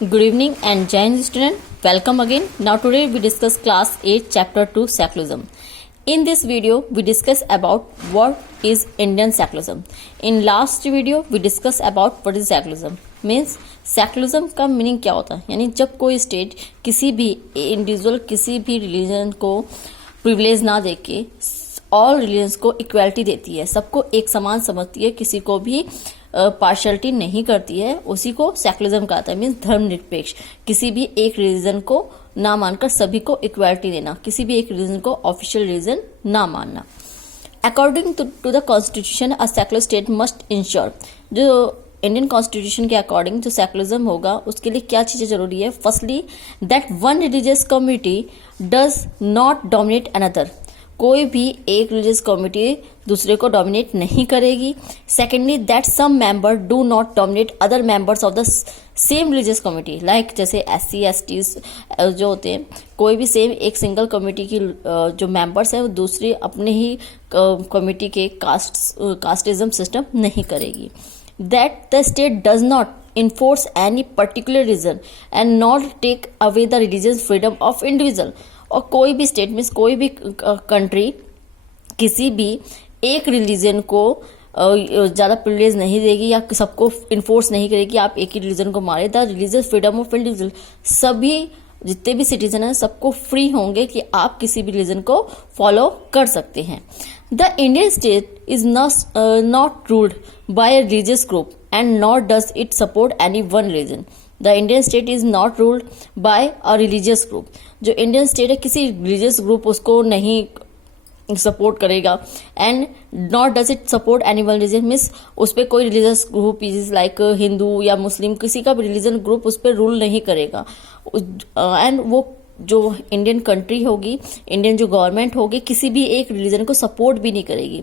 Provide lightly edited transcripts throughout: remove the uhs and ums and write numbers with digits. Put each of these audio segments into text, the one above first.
Good evening and Jai Hind student. Welcome again. Now today we discuss class 8 chapter 2 secularism. In this video we discuss about what is Indian secularism. In last video we discuss about what is secularism. Means secularism का meaning क्या होता है, यानी जब कोई state किसी भी individual किसी भी रिलीजन को प्रिविलेज ना देके ऑल रिलीजन्स को इक्वालिटी देती है, सबको एक समान समझती है, किसी को भी पार्शियलिटी नहीं करती है, उसी को सेकुलरिज्म कहता है। मीन्स धर्मनिरपेक्ष, किसी भी एक रिलीजन को ना मानकर सभी को इक्वालिटी देना, किसी भी एक रिलीजन को ऑफिशियल रिलीजन ना मानना। According to the constitution a secular state must ensure, जो इंडियन कॉन्स्टिट्यूशन के अकॉर्डिंग जो सेकुलरिज्म होगा उसके लिए क्या चीजें जरूरी है। Firstly that one religious community does not dominate another, कोई भी एक रिलीजियस कम्युनिटी दूसरे को डोमिनेट नहीं करेगी। Secondly that some member do not dominate other members of the same religious community, like जैसे SC ST जो होते हैं, कोई भी सेम एक सिंगल कम्युनिटी की जो मेंबर्स हैं वो दूसरी अपने ही कम्युनिटी के कास्टिज्म सिस्टम नहीं करेगी। That the state does not enforce any particular religion and not take away the religious freedom of individual, और कोई भी स्टेट में कोई भी कंट्री किसी भी एक रिलीजन को ज़्यादा प्रिविलेज नहीं देगी या सबको इन्फोर्स नहीं करेगी आप एक ही रिलीजन को मारे। The religious freedom of individual, सभी जितने भी सिटीजन हैं सबको फ्री होंगे कि आप किसी भी रिलीजन को फॉलो कर सकते हैं। The Indian state is not ruled by a religious group and nor does it support any one religion. The Indian state is not ruled by a religious group. जो इंडियन स्टेट है किसी religious group उसको नहीं support करेगा, and not does it support any one religion, means उस पर कोई religious group like Hindu या मुस्लिम किसी का भी रिलीजन ग्रुप उस पर रूल नहीं करेगा। एंड वो जो इंडियन कंट्री होगी, इंडियन जो गवर्नमेंट होगी, किसी भी एक रिलीजन को सपोर्ट भी नहीं करेगी।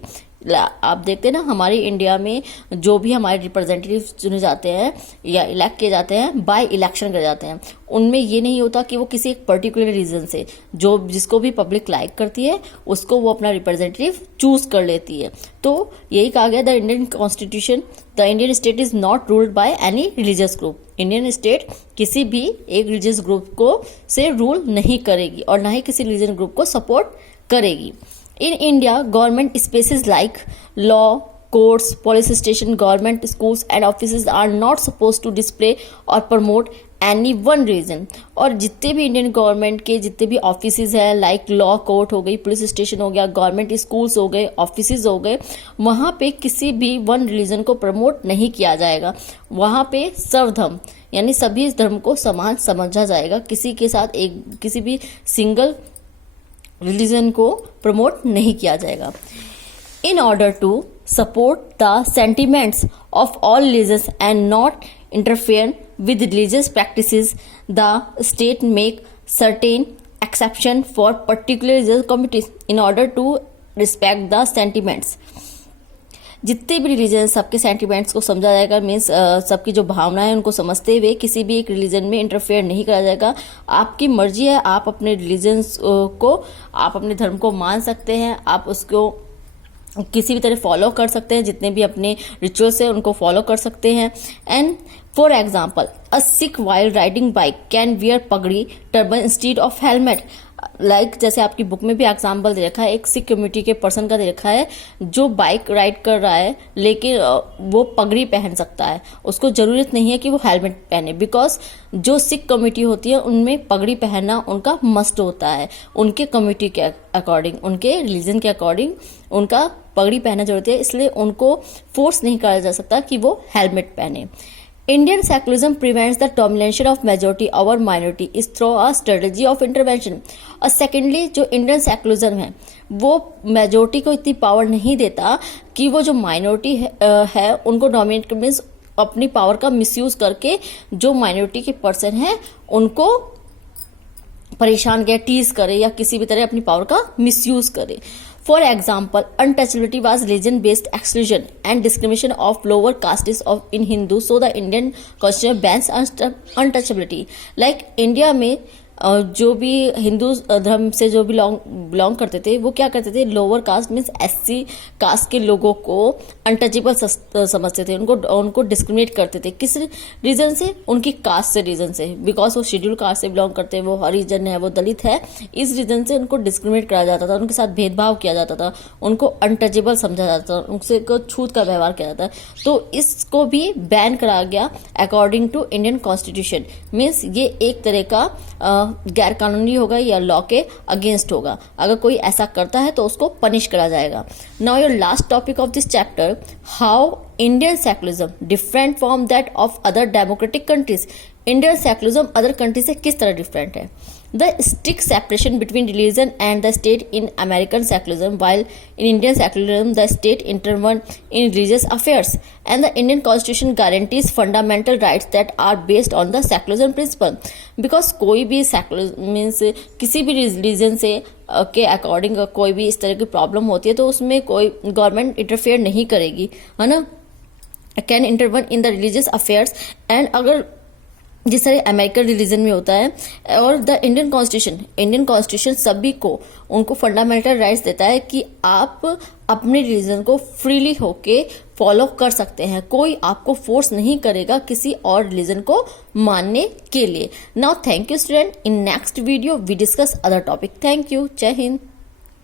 आप देखते हैं ना हमारे इंडिया में जो भी हमारे रिप्रेजेंटेटिव चुने जाते हैं या इलेक्ट किए जाते हैं बाय इलेक्शन कर जाते हैं, उनमें ये नहीं होता कि वो किसी एक पर्टिकुलर रीजन से जो जिसको भी पब्लिक लाइक करती है उसको वो अपना रिप्रेजेंटेटिव चूज कर लेती है। तो यही कहा गया the Indian constitution, the Indian state is not ruled by any religious group. Indian state किसी भी एक रिलीजियस ग्रुप को से रूल नहीं करेगी और ना ही किसी रिलीजन ग्रुप को सपोर्ट करेगी। In India, government spaces like law, courts, police station, government schools and offices are not supposed to display or promote any one religion। और जितने भी इंडियन गवर्नमेंट के जितने भी ऑफिसेज हैं, लाइक लॉ कोर्ट हो गई, पुलिस स्टेशन हो गया, गवर्नमेंट स्कूल्स हो गए, ऑफिसेज हो गए, वहाँ पे किसी भी वन रिलीजन को प्रमोट नहीं किया जाएगा। वहाँ पे सर्वधर्म यानी सभी धर्म को समान समझा जाएगा, किसी के साथ एक किसी भी सिंगल रिलीजन को प्रमोट नहीं किया जाएगा। In order to support the sentiments of all religions and not interfere with religious practices, the state make certain exception for particular religious communities in order to respect the sentiments. जितने भी religion सबके sentiments को समझा जाएगा, means सबकी जो भावनाएं उनको समझते हुए किसी भी एक रिलीजन में इंटरफेयर नहीं करा जाएगा। आपकी मर्जी है, आप अपने रिलीजन को आप अपने धर्म को मान सकते हैं, आप उसको किसी भी तरह फॉलो कर सकते हैं, जितने भी अपने रिचुअल्स है उनको फॉलो कर सकते हैं। And for example a Sikh while riding bike can wear पगड़ी turban instead of helmet, like जैसे आपकी बुक में भी एग्जाम्पल दे रखा है, एक सिख कम्युनिटी के पर्सन का दे रखा है जो बाइक राइड कर रहा है लेकिन वो पगड़ी पहन सकता है, उसको जरूरत नहीं है कि वो हेलमेट पहने, बिकॉज जो सिख कम्युनिटी होती है उनमें पगड़ी पहनना उनका मस्ट होता है, उनके कम्युनिटी के अकॉर्डिंग, उनके रिलीजन के अकॉर्डिंग उनका पगड़ी पहनना जरूरत है, इसलिए उनको फोर्स नहीं करा जा सकता कि वो हेलमेट पहने। Indian secularism prevents the domination of majority over minority is through a strategy of intervention। और सेकेंडली जो इंडियन सेकुलरिज्म है वो मेजोरिटी को इतनी पावर नहीं देता कि वो जो माइनॉरिटी है उनको डोमिनेट मीन्स अपनी पावर का मिसयूज करके जो माइनॉरिटी के पर्सन है उनको परेशान करे, टीज करे या किसी भी तरह अपनी पावर का मिसयूज करे। For example, untouchability was religion-based exclusion and discrimination of lower castes in Hindu, so the Indian constitution bans untouchability। Like India में जो भी हिंदू धर्म से जो बिलोंग करते थे वो क्या करते थे, lower caste means SC caste के लोगों को अनटचेबल समझते थे, उनको डिस्क्रिमिनेट करते थे। किस रीजन से? उनकी कास्ट से रीजन से, बिकॉज वो शेड्यूल कास्ट से बिलोंग करते हैं, वो हरिजन है, वो दलित है, इस रीजन से उनको डिस्क्रिमिनेट करा जाता था, उनके साथ भेदभाव किया जाता था, उनको अनटचेबल समझा जाता था, उनसे छूत का व्यवहार किया जाता है। तो इसको भी बैन करा गया according to Indian constitution. Means ये एक तरह का गैर कानूनी होगा या लॉ के अगेंस्ट होगा। अगर कोई ऐसा करता है तो उसको पनिश करा जाएगा। Now your last topic of this chapter, how Indian secularism different from that of other democratic countries. Indian secularism other country से किस तरह डिफरेंट है? The strict separation between religion and the state in American secularism, while in Indian secularism the state intervened in religious affairs, and the Indian constitution guarantees fundamental rights that are based on the secularism principle. Because कोई भी secular means किसी भी religion से के according कोई भी इस तरह की प्रॉब्लम होती है तो उसमें कोई गवर्नमेंट इंटरफेयर नहीं करेगी, है ना। Can intervene in the religious affairs, and अगर जिस तरह अमेरिकन रिलीजन में होता है, और द इंडियन कॉन्स्टिट्यूशन सभी को उनको फंडामेंटल राइट्स देता है कि आप अपने रिलीजन को फ्रीली होके फॉलो कर सकते हैं, कोई आपको फोर्स नहीं करेगा किसी और रिलीजन को मानने के लिए। Now thank you student, in next video we discuss other topic. Thank you, जय हिंद।